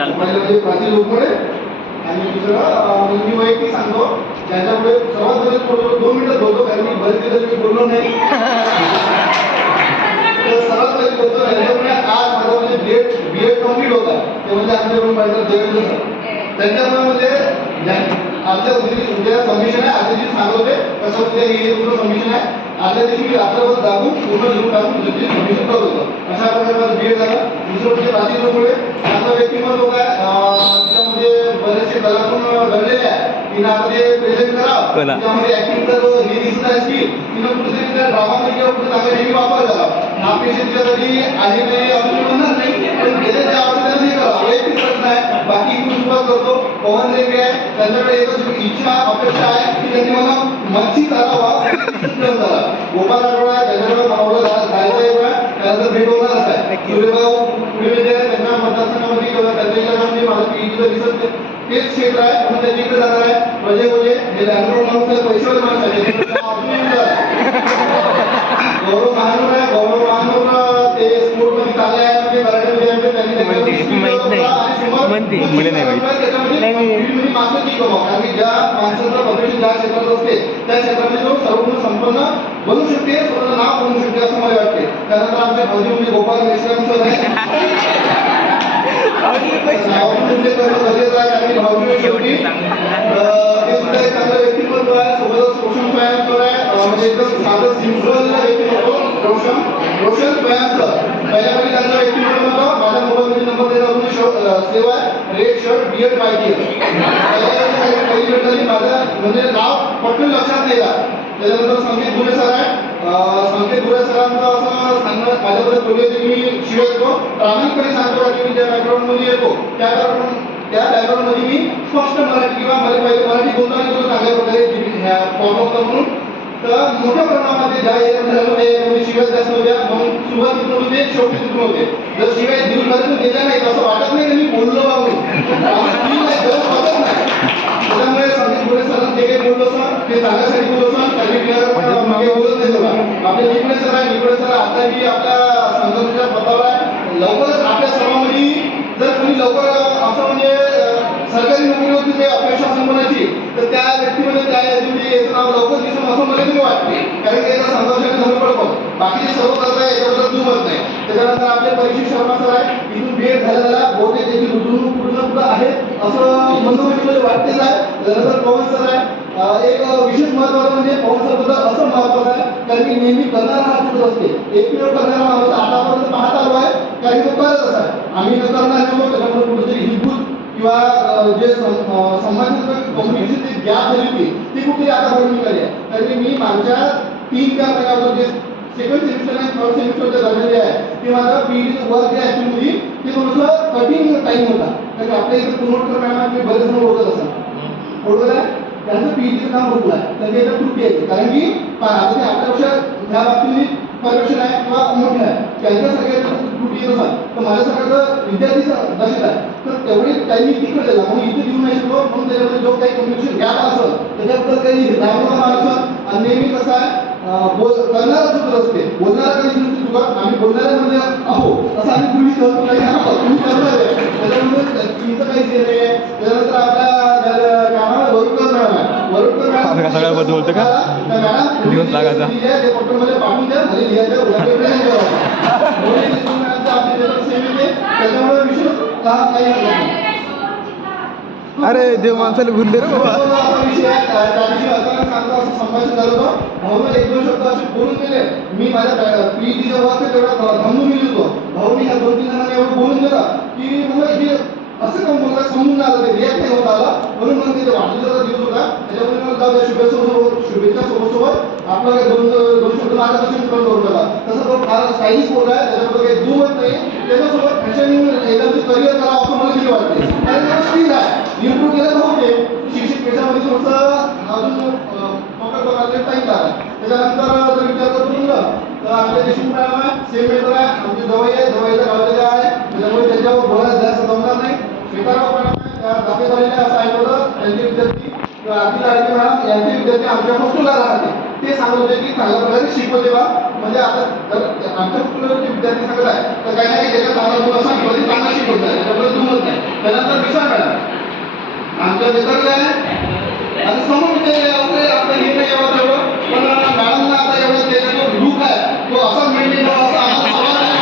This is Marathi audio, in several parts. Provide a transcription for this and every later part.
पहिलं म्हणजे प्राचीन लोकमुळे आणि दुसरं मी वैयक्तिक सांगतो ज्याच्यामुळे सर्वात मध्ये बोलतो 2 मिनिटं बोलतो कारण मी बरेच दिवस मी बोललो नाही तर सर्वात पहिले बोलतो ज्याच्यामुळे आज माझा म्हणजे बीएड कम्प्लीट होता ते म्हणजे आमच्याकडून पाहिजे देवेंद्र सर त्यांच्यामुळे म्हणजे आमच्या उद्या सबमिशन आहे आजच्या दिवशी सांगवते कसं उद्या हे पूर्ण सबमिशन आहे आदल्या दिवशी मी रात्रभर जागून पूर्ण लिहून टाकून सबमिशन करत होतो अशा प्रकारे माझं बीएड झालं दुसरं म्हणजे प्राचीन लोकमुळे माझं व्यक्तिमत्व काय त्याच्यामध्ये बरेचसे कलागुण घडलेले आहे तिनं आता ते प्रेझेंट करावं त्याच्यामध्ये ऍक्टिंग तर हे दिसत असतील तिनं कुठेतरी त्या ड्रामामध्ये किंवा कुठे चांगला नेहमी वापर करावा नापेक्षा तिच्यासाठी आहे नाही आपण म्हणणार नाही पण गेले जे आवडते त्यांना हे करावं वैयक्तिक प्रश्न आहे बाकी इथून सुरुवात करतो पवन रेगे आहे त्यांच्याकडे एकच इच्छा अपेक्षा आहे की त्यांनी मला मच्छी चालावा गोपाल आठवडा आहे त्यांच्याकडे मावळं जायचं आहे त्यानंतर भेट होणारच आहे सूर्यभाऊ पुढे त्यांच्या मतदारसंघामध्ये त्यांच्या इलाकामध्ये माझं पीईचं रिसर्च तेच क्षेत्र आहे म्हणून त्याच्या इकडे जाणार आहे प्रजय बोले हे लँडरोड माणूस आहे पैशावाले माणूस आहे गौरव महानूर आहे गौरव महानूर ते स्पोर्ट मध्ये चालले आहे म्हणजे मराठी मीडियम त्यांनी मास्टर की कमाव कारण की ज्या माणसाचं प्रोफेशन ज्या क्षेत्रात असते त्या क्षेत्रामध्ये तो सर्वगुण संपन्न बनू शकते स्वतःचं नाव बनू शकते असं मला वाटते त्यानंतर आमच्या भाऊजी म्हणजे गोपाल मेश्राम सर आहे शेवटी ते सुद्धा एक चांगलं व्यक्तिमत्व आहे सोबतच रोशन फयान आहे म्हणजे एकदम साधं सिंपल व्यक्तिमत्व रोशन फयान सर पहिल्यापैकी त्यांचं व्यक्तिमत्व होतं माझ्या मोबाईलमध्ये नंबर देत अजून सेवा रेड शर्ट बीएड पाहिजे पहिली वेळ झाली माझं म्हणजे नाव पटकन लक्षात नाही राहत त्याच्यानंतर संकेत गुरे सर आहे संकेत गुरे सरांचं असं सांगणं माझ्याबद्दल बोलले की मी शिवाय येतो प्रामाणिकपणे सांगतो की मी ज्या बॅकग्राऊंडमध्ये येतो त्या बॅकग्राऊंडमध्ये मी स्पष्ट मराठी किंवा मला पहिले मराठी बोलताना तो चांगल्या प्रकारे फॉर्म होता म्हणून तर मोठ्या प्रमाणामध्ये ज्या एरियामध्ये शिवाय जास्त होत्या म्हणून सुरुवात तिथून होते शेवटी तिथून होते जर शिवाय दिवसभरातून गेल्या नाही असं वाटत नाही की मी बोललो म्हणून वाटत नाही त्याच्यामुळे संकेत गुरे सरांना जे काही बोललो सर ते चांगल्यासाठी बोललो सर त्यांनी मागे बोलत नाही बघा आपले निकडे सर आहे निकडे सर आता की आपल्या संघटनेच्या पदावर आहे लवकरच आपल्या सर्वांमध्ये जर कोणी लवकर असं म्हणजे सरकारी नोकरी होती ते अपेक्षा संपन्नाची तर त्या व्यक्तीमध्ये त्या याचं नाव लवकर दिसून असं मला तरी वाटते कारण की याचा संघर्षाने धरून पडतो बाकीचे सर्व करता याच्याबद्दल दुमत नाही त्याच्यानंतर आपले परीक्षित शर्मा सर आहे इथून बीएड झालेला बहुतेक त्याची रुजवणूक पूर्ण कुठं आहे असं म्हणणं वाटतेच आहे त्यानंतर पवन सर आहे एक विशेष महत्त्वाचं म्हणजे पवन सर बद्दल असं महत्त्वाचं आहे कारण की नेहमी करणारा हा चुकत असते एकमेव करणारा माणूस आतापर्यंत पाहत आलो आहे कारण तो करतच आहे आम्ही न करणार नव्हतो त्याच्यामुळे कुठेतरी हितभूत किंवा जे समाजात कम्युनिकेशन जी गॅप झाली होती ती कुठेतरी आता भरून निघाली आहे कारण की मी माझ्या 3-4 महिन्यावर जे सेकंड सेमिस्टर आणि थर्ड सेमिस्टरच्या दरम्यान जे आहे ते माझं पीईडीचं वर्क जे ॲक्च्युअली ते थोडंसं कठीण टाईम होता कारण आपल्या इथे कुणोटकर मॅडम मी बरेच जण ओळखत असतात ओळखत आहे त्यांचं पीईडीचं काम रोखलं आहे तर त्याच्यात त्रुटी आहे कारण की आता ते आपल्यापेक्षा ह्या बाबतीमध्ये परमिशन आहे किंवा मोठे आहे त्यांच्या सगळ्या त्रुटी येत असतात तर माझ्या सगळ्याचं विद्यार्थी दशेत आहे तर तेवढे टायमिंग तिकडे दिला म्हणून इथे देऊ नाही शकतो म्हणून त्याच्यामध्ये जो काही कम्युनिकेशन गॅप असेल त्याच्याबद्दल काही रामराम असेल आणि नेहमी कसं आहे करणारा सूत्र असते बोलणारा काही नुसती चुका आम्ही बोलणाऱ्यामध्ये आहो असं आम्ही पूर्वी करतो काही तुम्ही करणार आहे त्याच्यामुळे तुमचं काहीच हे नाही आहे त्याच्यानंतर आपल्या कामाला वरुडकर मॅडम आहे वरुडकर मॅडम सगळ्याबद्दल बोलतो का मॅडम दिवस लागायचा ते फक्त मला पाठवून द्या मला लिहायचं त्याच्यामुळे विषय काही अरे देव माणसाला भूल दे रे बाबा विषय आहे त्याविषयी अचानक सांगतो असं संभाषण झालं होतं भाऊनं 1-2 शब्द असे बोलून गेले मी माझ्या पीईडीच्या वर्क तेवढा थांबून गेलो होतो भाऊनी ह्या 2-3 जणांना एवढं बोलून गेलं की मला हे असं काम बोलता समजून आलं ते रिॲक्ट नाही होत आलं म्हणून मग तिथे वाढदिवसाचा दिवस होता त्याच्यामध्ये मला जाऊ शुभेच्छा सोबत आपलं काही 2 शब्द माझ्यापासून पण करून टाका तसं तो फार स्टाईलिश पोरगा आहे त्याच्याबद्दल काही जुमत नाही त्याच्यासोबत फॅशन एखादी करिअर करावं असं मला किती वाटते कारण त्याला स्किल आहे इम्प्रूव्ह केलं तर होते शिक्षक पेशामध्ये थोडंसं अजून फोकस करायला टाईम लागला त्याच्यानंतर जर विचार करतो म्हणलं तर आपल्या देशमुख मॅडम आहे सेम मेंबर आहे आमचे जवळ आहे जवळच्या गावातले आहे त्याच्यामुळे त्यांच्यावर बोलायला जास्त जमणार नाही श्वेताराव मॅडम आहे त्या दातेवाडीला असं ऐकवलं त्यांचे विद्यार्थी किंवा अखिल आळके मॅडम यांचे विद्यार्थी आमच्या हॉस्टेलला राहते ते सांगत होते की चांगल्या प्रकारे शिकवते बा म्हणजे आता जर आमच्या हॉस्टेलवरचे विद्यार्थी सांगत आहे तर काही ना काही त्याच्या चांगला गुण असा चांगला शिकवत आहे त्याच्यामुळे दुमत नाही त्याला थोडं बेकारलं आहे आणि समोर विचारले असं आपलं हे नाही यावं तेवढं पण मॅडमला आता एवढं त्याचा जो लुक आहे तो असाच मेंटेन करावा असं आम्हाला सवाल आहे.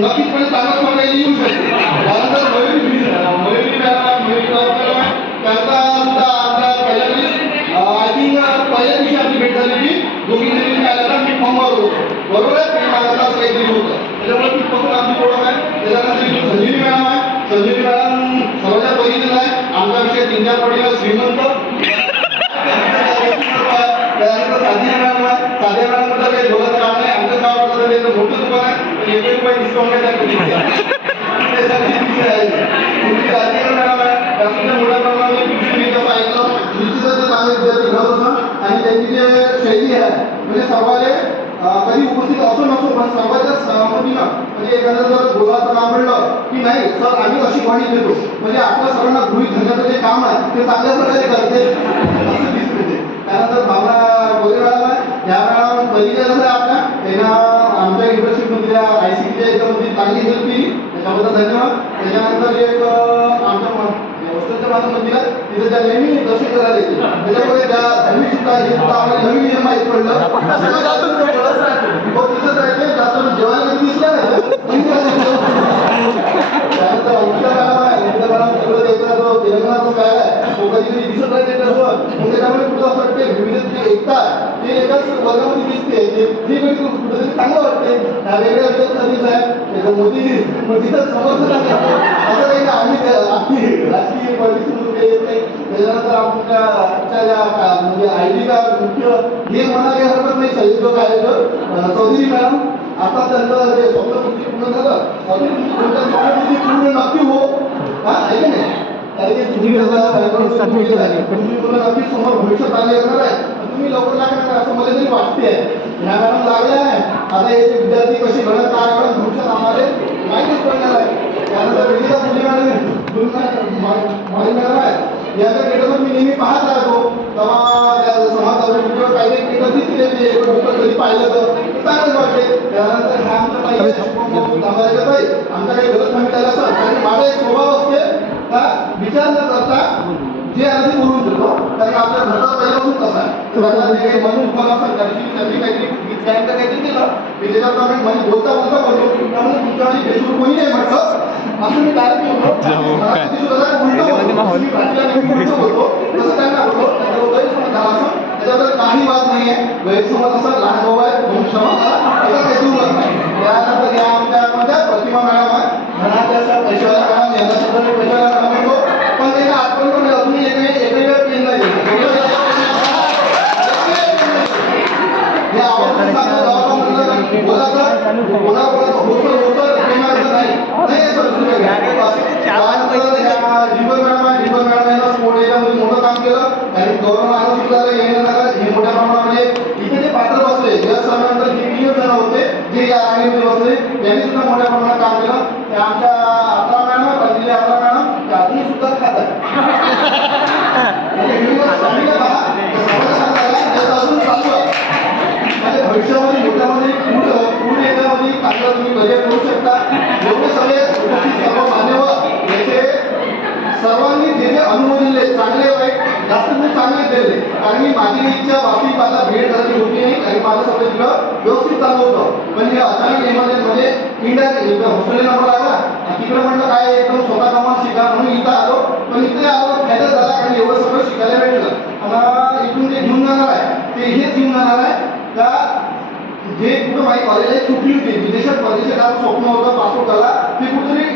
नक्कीचपणे चांगलं स्पर्धेला येऊ शकते त्यानंतर मयुरी मॅडम आहे मयुरी गावकर आहे त्यांचा सुद्धा आमच्या पहिल्या आय थिंक पहिल्या दिवशी आमची भेट झाली होती दोघी जणी काय आल्या मी फॉर्मवर होतो बरोबर आहे मी माझ्या असं काहीतरी होतं त्याच्यामुळे तिथपासून आमची ओळख आहे त्याच्यानंतर संजीवनी मॅडम आहे संजीवनी मॅडम सर्वच्या परिचित आहे आमचा विषय 3-4 पटीला श्रीमंत त्यानंतर साधिया मॅडम आहे साधिया मॅडम बद्दल काही बोलायचं काम नाही आमच्या गावात त्याचं मोठं दुकान आहे पण 1 रुपये डिस्काउंट आहे त्यासाठी साधिया मॅडम आहे त्यासाठी मोठ्या प्रमाणात मी कसं ऐकलं निश्चितच ते चांगले विद्यार्थी घडत असं आणि त्यांची जे शैली आहे म्हणजे सर्वाले कधी उपस्थित असो नसो पण सर्वांच्या सहमतीनं म्हणजे एखादं जर बोलायचं काम म्हणलं की नाही सर आम्ही अशी ग्वाही देतो म्हणजे आपल्या सर्वांना गृहीत धरण्याचं जे काम आहे ते चांगल्या प्रकारे करते असं दिसून येते त्यानंतर भावना बोले मॅडम आहे या मॅडम परिचय झाला आहे आपल्या त्यांना आमच्या इंटर्नशिपमध्ये ICTच्या याच्यामध्ये चांगली हेल्प केली त्याच्याबद्दल धन्यवाद त्याच्यानंतर एक आमच्या हॉस्टेलच्या माझं मंदिर आहे तिथे त्या नेहमी दर्शन करायला येते त्याच्यामुळे त्या धर्मी सुद्धा हे सुद्धा आम्हाला नवीन नियम माहीत पडलं तिथंच राहते जास्त जेवायला कधी दिसला नाही त्यानंतर अंकिता मॅडम आहे अंकिता मॅडम सगळं द्यायचा जो तेलंगणाचा काय आहे तो कधी कधी दिसत राहते त्याचं मग त्याच्यामुळे कुठं असं वाटते विविध जे एकता ते एकाच वर्गामध्ये दिसते ते कधी कुठेतरी चांगलं वाटते ह्या वेगळ्या वेगळ्या सर्व्हिस आहे त्याचं मोदीचं समर्थन आहे असं काही आम्ही आपली राजकीय पॉलिसी येत नाही त्याच्यानंतर आमच्या ज्या म्हणजे ID का मुख्य हे म्हणाले हरकत नाही संयोजक आहे चौधरी मॅडम आता त्यांचं जे स्वप्नपूर्ती पूर्ण झालं स्वप्नपूर्ती पूर्ण नक्की हो हा ऐक नाही तुम्ही नक्की समोर भविष्यात आले येणार आहे तुम्ही लवकर लागणार असं मला तरी वाटते ह्या मॅडम लागल्या आहे आता हे विद्यार्थी कसे घडत काय घडत भविष्यात आम्हाला माहितीच पडणार आहे त्यानंतर विजेता मॅडम आहे याच्या केटवर मी नेहमी पाहत राहतो तेव्हा त्या समाजावर किंवा काही केटर दिसले कधी पाहिलं तर चांगलंच वाटते त्यानंतर ह्या आमच्या ताई आमच्या काही गलत फॅमिली त्याला असं कारण माझा एक स्वभाव असते का विचार न करता जे आधी बोलून देतो कारण आपल्या घरचा पहिल्यापासून कसा आहे त्यांना जे काही म्हणून तुम्हाला असं त्यांनी काहीतरी त्यांचं काहीतरी केलं मी त्याच्यात आम्ही म्हणजे बोलता बोलतो त्यामुळे तुमच्यामध्ये बेसूर कोणी नाही म्हटलं असं मी डायरेक्ट बोलतो बोलतो तसं त्यांना बोलतो त्याच्यावर गैरसमज झाला असं त्याच्याबद्दल काही वाद नाही आहे गैरसमज असं लहान भाऊ आहे म्हणून क्षमा करा असं काही दूर नाही त्यानंतर या आमच्या प्रतिमा मॅडम आहे घराच्या अशा पैशावाल्या मॅडम यांना सुद्धा मी पैशावाल्या मॅडम म्हणतो पण त्यांना आठवण पण अजूनही एकही वेळ पेन नाही हे आवडून सांगतो बोलायचं कोणाकोणाचं होतं प्रेमाचं नाही सर डिंबर मॅडम आहे डिंबर मॅडम यांना स्पोर्ट याच्यामध्ये मोठं काम केलं आणि गौरव आनंद सुद्धा येण्याला हे मोठ्या प्रमाणामध्ये इथे जे पात्र बसले ज्या सरांनंतर जे 3 जण होते जे या रांगेमध्ये बसले त्यांनी सुद्धा मोठ्या प्रमाणात काम केलं ते आमच्या अकरा मॅडम पंडित अकरा मॅडम अजूनही सुद्धा खात आहे अजून चालू आहे म्हणजे भविष्यामध्ये मोठ्यामध्ये पुढे याच्यामध्ये चांगलं तुम्ही बजेट करू शकता एवढे सगळे सर्व मान्यवर याचे सर्वांनी जे जे अनुभव दिले चांगले वाईट जास्त मी चांगले दिले कारण मी माझी इच्छा वापी माझा भेट झाली होती नाही आणि माझं सगळं तिकडं व्यवस्थित चालू होतं पण हे अचानक म्हणजे इंडिया हॉस्टेल नंबर लागला तिकडं म्हटलं काय एकदम स्वतः कमाल शिका म्हणून इथं आलो पण इथे आलो फायदा झाला कारण एवढं सगळं शिकायला भेटलं आणि इथून जे घेऊन जाणार आहे ते हेच घेऊन जाणार आहे का जे कुठं माझी कॉलेज चुकली होती विदेशात परदेशात स्वप्न होतं पासपोर्ट झाला ते कुठेतरी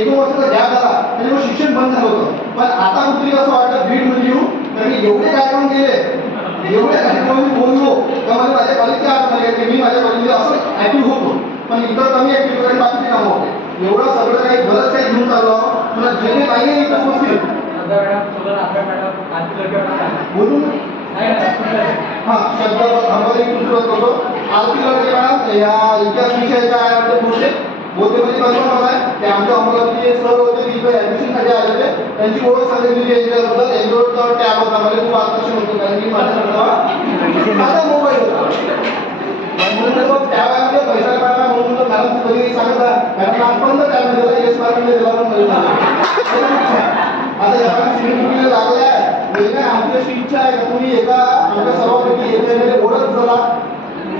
1-2 वर्षाचा गॅप झाला त्याच्यामुळे शिक्षण बंद झालं होतं पण आता कुठेतरी असं वाटतं बीडमध्ये येऊ कारण एवढे कार्यक्रम केले एवढे कार्यक्रम बोललो तर मला माझ्या कॉलेजची आठवण आली की मी माझ्या कॉलेजमध्ये असं ॲक्टिव्ह होतो पण इतर कमी ॲक्टिव्ह कारण बाकीचे कामं होते एवढं सगळं काही बरंच काही घेऊन चाललो तुला जे जे काही नाही इथं उपस्थित बोलून हां शब्द आम्हाला सुरुवात करतो आरती लढके मॅडम या इतिहास विषयाच्या आहे पुढचे बोलतेमध्ये कन्फर्म आहे ते आमच्या अमरावती सर होते तिथे ॲडमिशनसाठी आले होते त्यांची ओळख सांगितलेली यांच्याबद्दल यांच्यावर टॅब होता मला खूप आकर्षण होतं कारण की माझा मोबाईल होता टॅब आहे पैसा काढा म्हणून मॅडम कधी सांगता मॅडम आज पण टाकले त्याला पण मदत झाली. आता या सिनेमा लागल्या म्हणजे काय आमची अशी इच्छा आहे का तुम्ही एका आमच्या सर्वांपैकी एकमेकांना ओळख झाला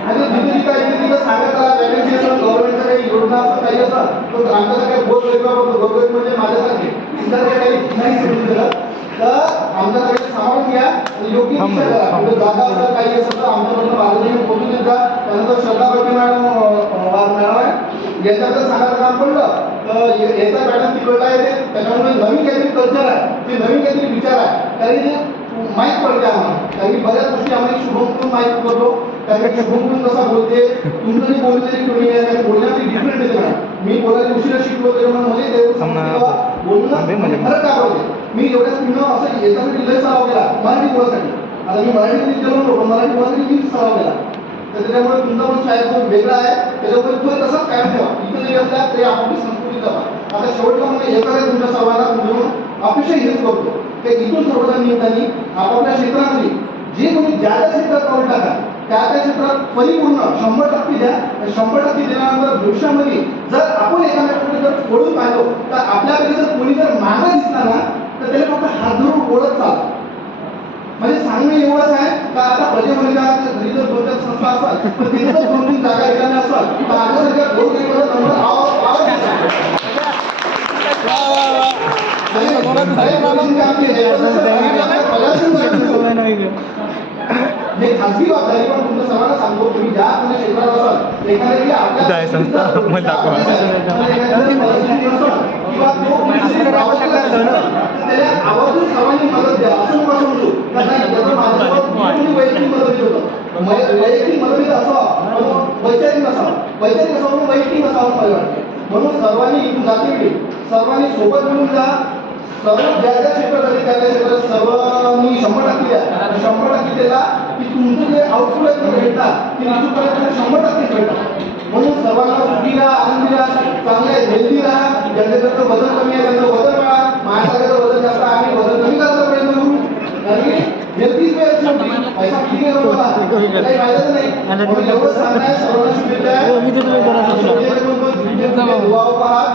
आणि जिथे जिथे इथे तिथं सांगत आला वॅकन्सी असेल गव्हर्नमेंटच्या काही योजना असं काही असं तो आमच्याकडे काही बोध गोरगरीब म्हणजे माझ्यासारखे तुमच्याकडे काही नाही समजून दिलं तर आमच्याकडे सामावून घ्या आणि योग्य दिशा करा. म्हणजे जागा असेल काही असेल तर आमच्याकडून मार्गदर्शन पोहोचून देत जा. त्यानंतर श्रद्धा पाटील मॅडम आहे याच्याबद्दल सांगायचं काम पडलं तर याचा मॅडम तिकडला येते त्याच्यामुळे नवीन काहीतरी कल्चर आहे ते नवीन काहीतरी विचार आहे कारण ते माहीत पडते आम्हाला कारण की बऱ्याच गोष्टी आम्हाला शुभमकडून माहीत पडतो कारण शुभमकडून कसा बोलते तुमचं जे बोलण्याची टोनी आहे कारण बोलण्याची डिफरंट येते मॅडम मी बोलायला उशिरा शिकलो त्यामुळे मला तेवढं बोलणं फरक काय पडते मी एवढ्या स्पीडनं असं याच्यासाठी लय सराव केला मराठी बोलायसाठी आता मी मराठी गेलो मराठी बोलायसाठी मी सराव केला तर त्याच्यामुळे तुमचा पण शाळेत जो वेगळा आहे त्याच्यामुळे तो तसाच कायम ठेवा इथं जरी असल्या तरी आपली संस्कृती जपा आता शेवटला मला एकच आहे तुमच्या सर्वांना तुमच्याकडून अपेक्षा हेच करतो की इथून सर्वजण निमित्ताने आपापल्या क्षेत्रामध्ये जे कोणी ज्या ज्या क्षेत्रात पाऊल टाका त्या क्षेत्रात परिपूर्ण 100% द्या 100% दिल्यानंतर भविष्यामध्ये जर आपण एकामेकांकडे जर ओळख पाहिलो तर आपल्याकडे जर कोणी जर मागं दिसला ना तर त्याला फक्त हात धरून ओळख चाल म्हणजे सांगणं एवढंच आहे का आता प्रजेमंडळाच्या घरी जर 2-4 संस्था असाल तर तिथं 2-3 जागा रिकाम्या असाल तर आमच्यासारख्या गोरगरिबाचा नंबर हे खासगी जबाबदारी पण तुमच्या सर्वांना सांगतो तुम्ही ज्या कोणी क्षेत्रात असाल एखाद्या आपल्या संस्था किंवा त्याला आवर्जून सर्वांनी मदत द्या असं नका समजू नाही वैयक्तिक मदत होतं वैयक्तिक मदत असावं वैचारिक नसावं वैचारिक असावं वैयक्तिक नसावं असं मला वाटतं म्हणून सर्वांनी इथून जाते सर्वांनी सोबत मिळून जा सर्व ज्या ज्या क्षेत्रात आहे त्या त्या क्षेत्रात सर्वांनी 100% द्या 100% दिला की तुमचं जे आउटपुट आहे ते भेटतात ते निश्चितपणे 100% भेटतात म्हणून सर्वांना सुखी राहा आनंदी राहा चांगले हेल्दी राहा ज्यांच्याकडचं वजन कमी आहे त्यांचं वजन वाढा माझ्यासारख्याचं वजन जास्त आहे आम्ही वजन कमी करायचा प्रयत्न करू आणि हेल्दीच वेळ शेवटी पैसा किती आहे बघा काही फायदाच नाही म्हणून एवढं सांगणं आहे सर्वांना शुभेच्छा आहे दुवा उपहार